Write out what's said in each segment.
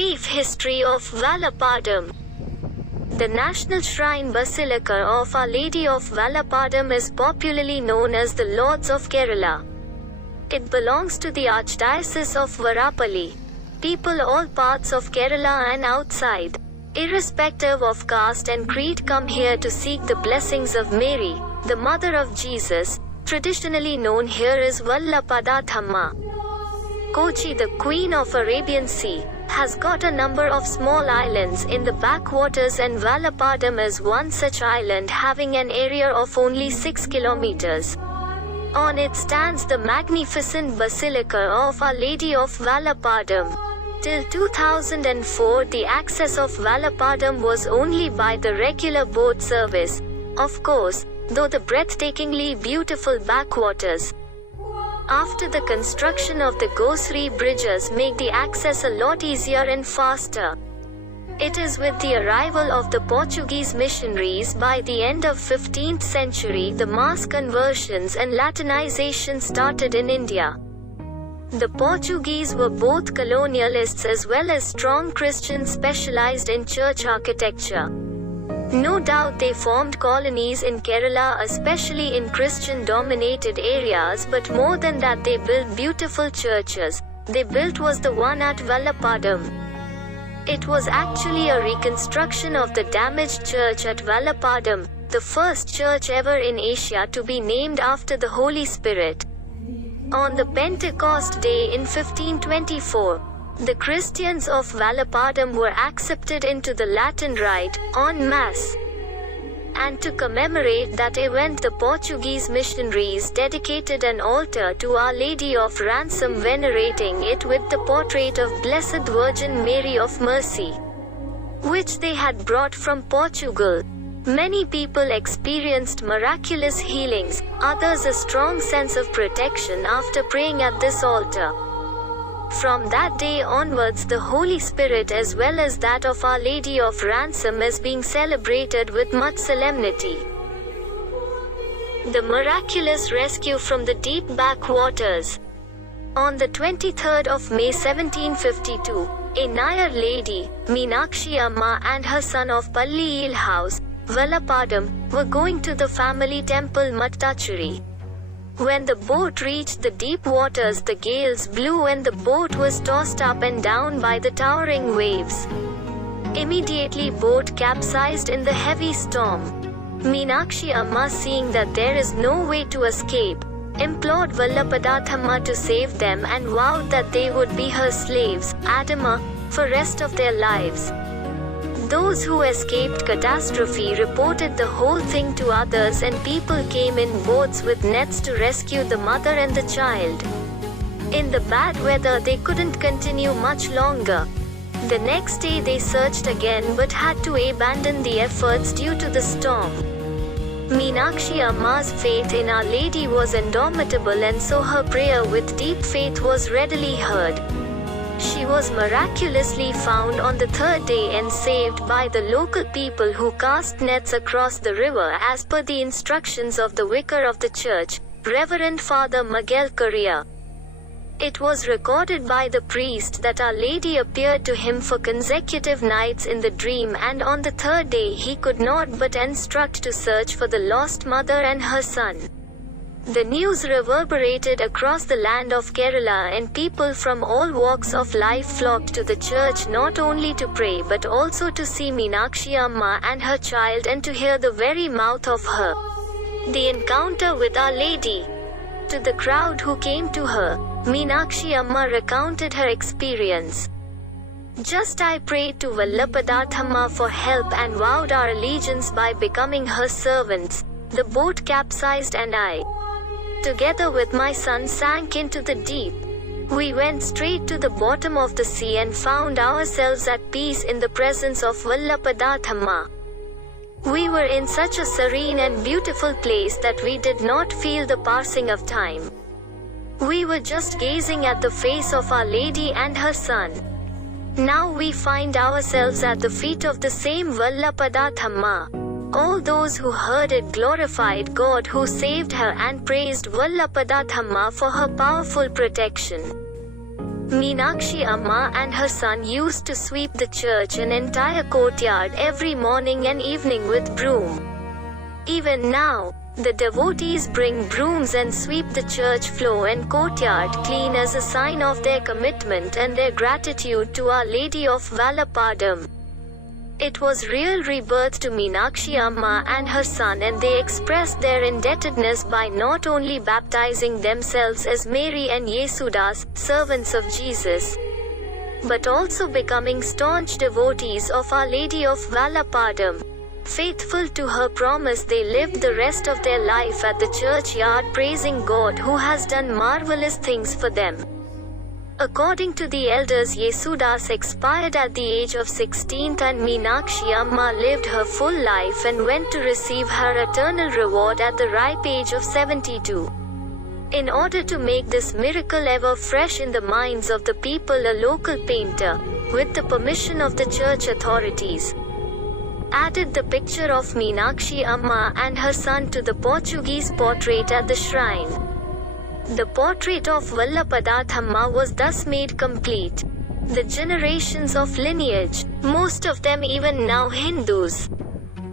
Brief history of Vallarpadam. The National Shrine Basilica of Our Lady of Vallarpadam is popularly known as the Lords of Kerala. It belongs to the Archdiocese of Varapalli. People all parts of Kerala and outside, irrespective of caste and creed, come here to seek the blessings of Mary, the Mother of Jesus, traditionally known here as Vallarpadathamma. Kochi, the Queen of Arabian Sea, has got a number of small islands in the backwaters, and Vallarpadam is one such island having an area of only 6 kilometers. On it stands the magnificent Basilica of Our Lady of Vallarpadam. Till 2004, the access of Vallarpadam was only by the regular boat service, of course, though the breathtakingly beautiful backwaters, after the construction of the Gosri bridges, make the access a lot easier and faster. It is with the arrival of the Portuguese missionaries by the end of 15th century the mass conversions and Latinization started in India. The Portuguese were both colonialists as well as strong Christians specialized in church architecture. No doubt they formed colonies in Kerala, especially in Christian-dominated areas, but more than that they built beautiful churches. They built was the one at Vallarpadam. It was actually a reconstruction of the damaged church at Vallarpadam, the first church ever in Asia to be named after the Holy Spirit. On the Pentecost day in 1524, the Christians of Vallarpadam were accepted into the Latin Rite, en masse. And to commemorate that event, the Portuguese missionaries dedicated an altar to Our Lady of Ransom, venerating it with the portrait of Blessed Virgin Mary of Mercy, which they had brought from Portugal. Many people experienced miraculous healings, others a strong sense of protection after praying at this altar. From that day onwards, the Holy Spirit as well as that of Our Lady of Ransom is being celebrated with much solemnity. The miraculous rescue from the deep backwaters. On the 23rd of May 1752, a Nayar lady, Meenakshi Amma, and her son of Palliyil House, Vallarpadam, were going to the family temple Mattachuri. When the boat reached the deep waters, the gales blew and the boat was tossed up and down by the towering waves. Immediately boat capsized in the heavy storm. Meenakshi Amma, seeing that there is no way to escape, implored Vallarpadathamma to save them and vowed that they would be her slaves, Adama, for rest of their lives. Those who escaped catastrophe reported the whole thing to others, and people came in boats with nets to rescue the mother and the child. In the bad weather they couldn't continue much longer. The next day they searched again but had to abandon the efforts due to the storm. Meenakshi Amma's faith in Our Lady was indomitable, and so her prayer with deep faith was readily heard. She was miraculously found on the third day and saved by the local people who cast nets across the river as per the instructions of the vicar of the church, Reverend Father Miguel Correa. It was recorded by the priest that Our Lady appeared to him for consecutive nights in the dream, and on the third day he could not but instruct to search for the lost mother and her son. The news reverberated across the land of Kerala, and people from all walks of life flocked to the church not only to pray but also to see Meenakshi Amma and her child and to hear the very mouth of her, the encounter with Our Lady. To the crowd who came to her, Meenakshi Amma recounted her experience. Just I prayed to Vallarpadathamma for help and vowed our allegiance by becoming her servants. The boat capsized and I, together with my son, sank into the deep. We went straight to the bottom of the sea and found ourselves at peace in the presence of Vallarpadathamma. We were in such a serene and beautiful place that we did not feel the passing of time. We were just gazing at the face of Our Lady and her son. Now we find ourselves at the feet of the same Vallarpadathamma. All those who heard it glorified God who saved her and praised Vallarpadathamma for her powerful protection. Meenakshi Amma and her son used to sweep the church and entire courtyard every morning and evening with broom. Even now, the devotees bring brooms and sweep the church floor and courtyard clean as a sign of their commitment and their gratitude to Our Lady of Vallarpadam. It was real rebirth to Meenakshi Amma and her son, and they expressed their indebtedness by not only baptizing themselves as Mary and Yesudas, servants of Jesus, but also becoming staunch devotees of Our Lady of Vallarpadam. Faithful to her promise, they lived the rest of their life at the churchyard praising God who has done marvelous things for them. According to the elders, Yesudas expired at the age of 16 and Meenakshi Amma lived her full life and went to receive her eternal reward at the ripe age of 72. In order to make this miracle ever fresh in the minds of the people, a local painter, with the permission of the church authorities, added the picture of Meenakshi Amma and her son to the Portuguese portrait at the shrine. The portrait of Vallarpadathamma was thus made complete. The generations of lineage, most of them even now Hindus,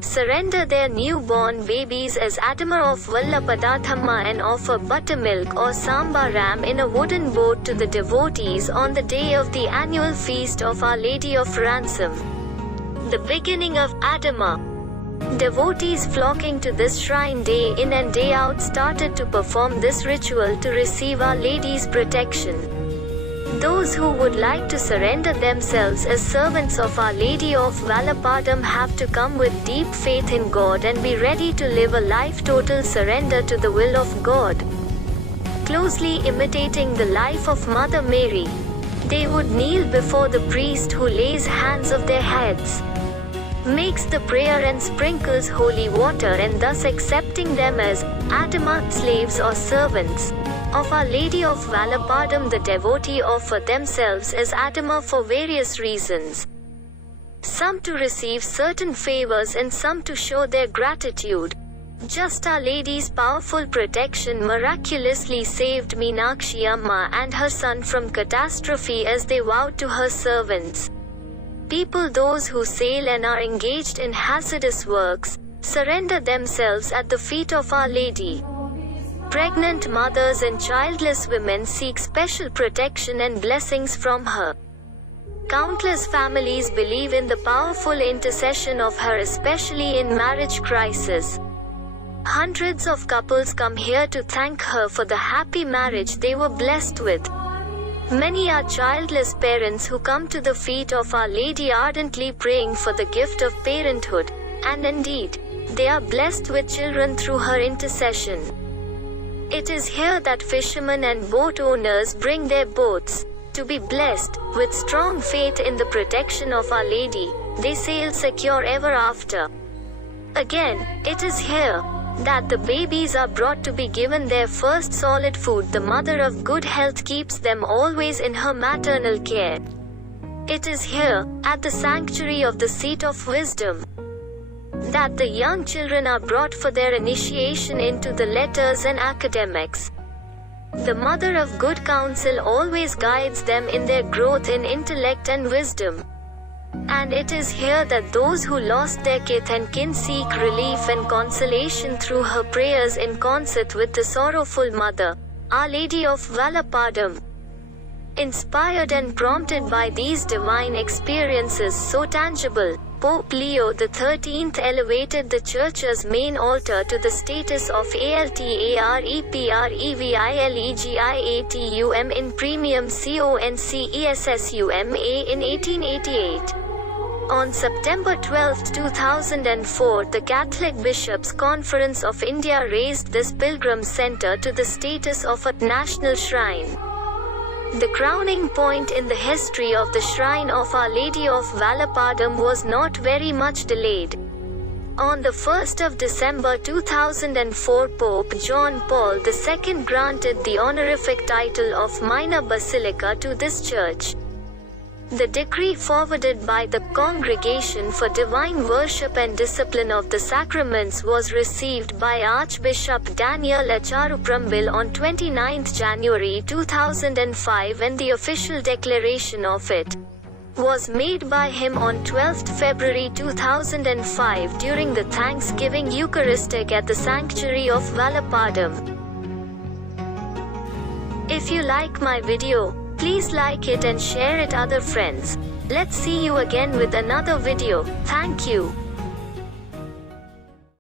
surrender their newborn babies as Adama of Vallarpadathamma and offer buttermilk or samba ram in a wooden boat to the devotees on the day of the annual feast of Our Lady of Ransom, the beginning of Adama. Devotees flocking to this shrine day in and day out started to perform this ritual to receive Our Lady's protection. Those who would like to surrender themselves as servants of Our Lady of Vallarpadam have to come with deep faith in God and be ready to live a life total surrender to the will of God. Closely imitating the life of Mother Mary, they would kneel before the priest who lays hands of their heads, makes the prayer and sprinkles holy water, and thus accepting them as Adama, slaves or servants of Our Lady of Vallarpadam. The devotee offer themselves as Adama for various reasons. Some to receive certain favors and some to show their gratitude. Just Our Lady's powerful protection miraculously saved Meenakshi Amma and her son from catastrophe as they vowed to her servants. People, those who sail and are engaged in hazardous works, surrender themselves at the feet of Our Lady. Pregnant mothers and childless women seek special protection and blessings from her. Countless families believe in the powerful intercession of her, especially in marriage crisis. Hundreds of couples come here to thank her for the happy marriage they were blessed with. Many are childless parents who come to the feet of Our Lady ardently praying for the gift of parenthood, and indeed, they are blessed with children through her intercession. It is here that fishermen and boat owners bring their boats. To be blessed, with strong faith in the protection of Our Lady, they sail secure ever after. Again, it is here that the babies are brought to be given their first solid food. The Mother of Good Health keeps them always in her maternal care. It is here, at the sanctuary of the Seat of Wisdom, that the young children are brought for their initiation into the letters and academics. The Mother of Good Counsel always guides them in their growth in intellect and wisdom. And it is here that those who lost their kith and kin seek relief and consolation through her prayers in concert with the sorrowful Mother, Our Lady of Vallarpadam. Inspired and prompted by these divine experiences so tangible, Pope Leo XIII elevated the Church's main altar to the status of Altarprevilegiatum in Premium Concessuma in 1888. On September 12, 2004, the Catholic Bishops' Conference of India raised this pilgrim center to the status of a national shrine. The crowning point in the history of the shrine of Our Lady of Vallarpadam was not very much delayed. On the 1st of December 2004, Pope John Paul II granted the honorific title of Minor Basilica to this church. The decree forwarded by the Congregation for Divine Worship and Discipline of the Sacraments was received by Archbishop Daniel Acharuprambil on 29 January 2005, and the official declaration of it was made by him on 12 February 2005 during the Thanksgiving Eucharistic at the Sanctuary of Vallarpadam. If you like my video, please like it and share it other friends. Let's see you again with another video. Thank you.